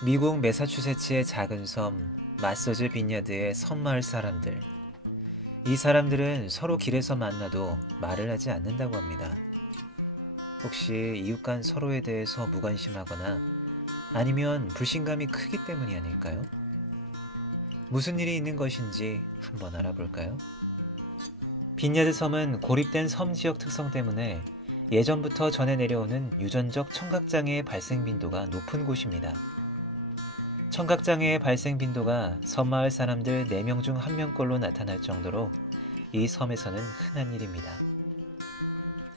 미국 매사추세츠의 작은 섬 마서즈 빈야드의 섬마을 사람들. 이 사람들은 서로 길에서 만나도 말을 하지 않는다고 합니다. 혹시 이웃 간 서로에 대해서 무관심하거나 아니면 불신감이 크기 때문이 아닐까요? 무슨 일이 있는 것인지 한번 알아볼까요? 빈야드 섬은 고립된 섬 지역 특성 때문에 예전부터 전해 내려오는 유전적 청각장애의 발생 빈도가 높은 곳입니다. 청각장애의 발생 빈도가 섬마을 사람들 4명 중 1명꼴로 나타날 정도로 이 섬에서는 흔한 일입니다.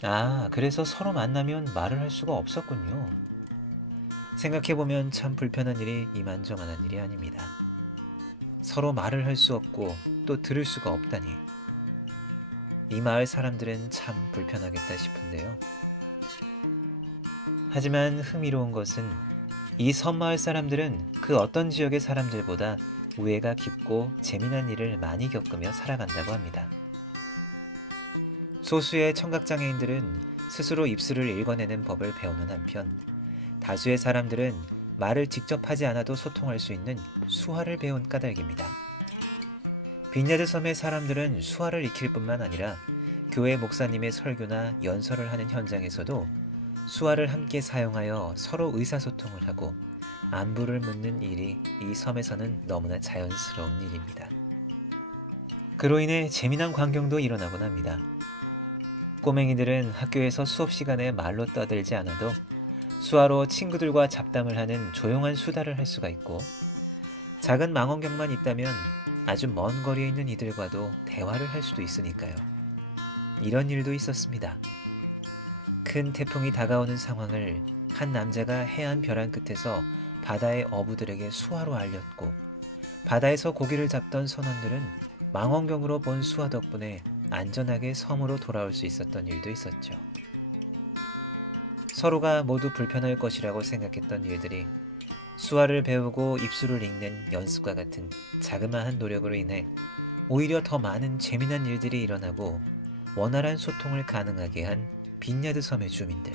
아, 그래서 서로 만나면 말을 할 수가 없었군요. 생각해보면 참 불편한 일이 이만저만한 일이 아닙니다. 서로 말을 할 수 없고 또 들을 수가 없다니. 이 마을 사람들은 참 불편하겠다 싶은데요. 하지만 흥미로운 것은 이 섬마을 사람들은 그 어떤 지역의 사람들보다 우애가 깊고 재미난 일을 많이 겪으며 살아간다고 합니다. 소수의 청각장애인들은 스스로 입술을 읽어내는 법을 배우는 한편 다수의 사람들은 말을 직접 하지 않아도 소통할 수 있는 수화를 배운 까닭입니다. 빈야드 섬의 사람들은 수화를 익힐 뿐만 아니라 교회 목사님의 설교나 연설을 하는 현장에서도 수화를 함께 사용하여 서로 의사소통을 하고 안부를 묻는 일이 이 섬에서는 너무나 자연스러운 일입니다. 그로 인해 재미난 광경도 일어나곤 합니다. 꼬맹이들은 학교에서 수업 시간에 말로 떠들지 않아도 수화로 친구들과 잡담을 하는 조용한 수다를 할 수가 있고 작은 망원경만 있다면 아주 먼 거리에 있는 이들과도 대화를 할 수도 있으니까요. 이런 일도 있었습니다. 큰 태풍이 다가오는 상황을 한 남자가 해안 벼랑 끝에서 바다의 어부들에게 수화로 알렸고 바다에서 고기를 잡던 선원들은 망원경으로 본 수화 덕분에 안전하게 섬으로 돌아올 수 있었던 일도 있었죠. 서로가 모두 불편할 것이라고 생각했던 일들이 수화를 배우고 입술을 읽는 연습과 같은 자그마한 노력으로 인해 오히려 더 많은 재미난 일들이 일어나고 원활한 소통을 가능하게 한 빈야드 섬의 주민들.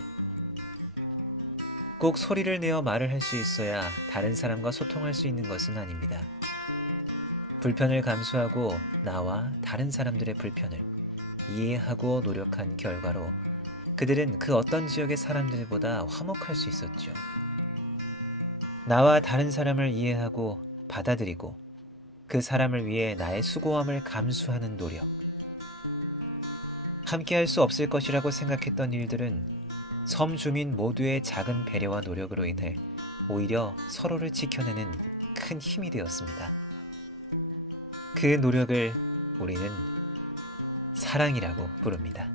꼭 소리를 내어 말을 할 수 있어야 다른 사람과 소통할 수 있는 것은 아닙니다. 불편을 감수하고 나와 다른 사람들의 불편을 이해하고 노력한 결과로 그들은 그 어떤 지역의 사람들보다 화목할 수 있었죠. 나와 다른 사람을 이해하고 받아들이고 그 사람을 위해 나의 수고함을 감수하는 노력. 함께 할 수 없을 것이라고 생각했던 일들은 섬 주민 모두의 작은 배려와 노력으로 인해 오히려 서로를 지켜내는 큰 힘이 되었습니다. 그 노력을 우리는 사랑이라고 부릅니다.